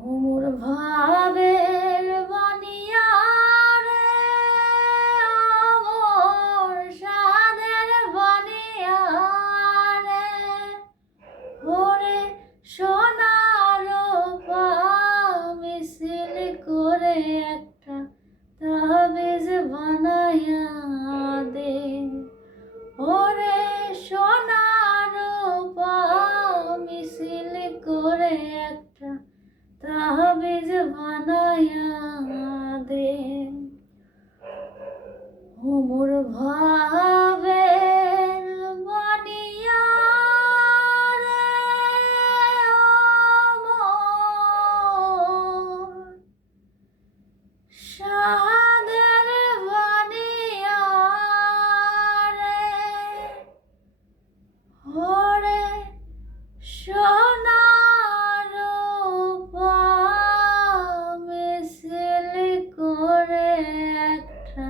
মোর ভাবের বানিয়া রে, মোর সাদের বানিয়া রে, ওরে সোনার রূপা মিছিল করে একটা তাবিজ বানাইয়া দে। ওরে সোনার রূপা মিছিল করে একটা তাবিজ বানাইয়া দে। ও মোর ভাবের বানিয়া রে, ও মোর সাদের বানিয়া রে, ওরে সোনার রূপা মিছিল করে একটা